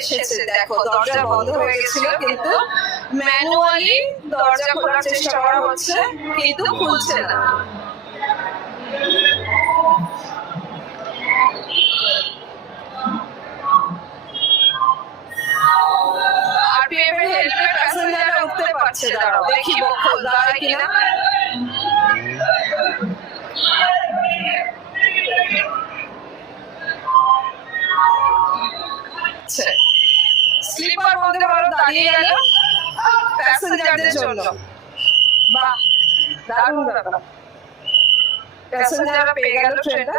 এসেছে। দেখো দরজা বন্ধ হয়ে গেছিল, কিন্তু ম্যানুয়ালি দরজা খোলার চেষ্টা করা হচ্ছে, কিন্তু খুলছে না। আরপিএফ এর হেল্পে প্যাসেঞ্জাররা উঠতে পারছে। দাঁড়াও দেখি দাঁড়ায় কিনা। স্লিপার বলতে পারো দাঁড়িয়ে গেল প্যাসেঞ্জারদের জন্য। বাহ, দারুণ ব্যাপার। প্যাসেঞ্জাররা পেয়ে গেল ট্রেনটা।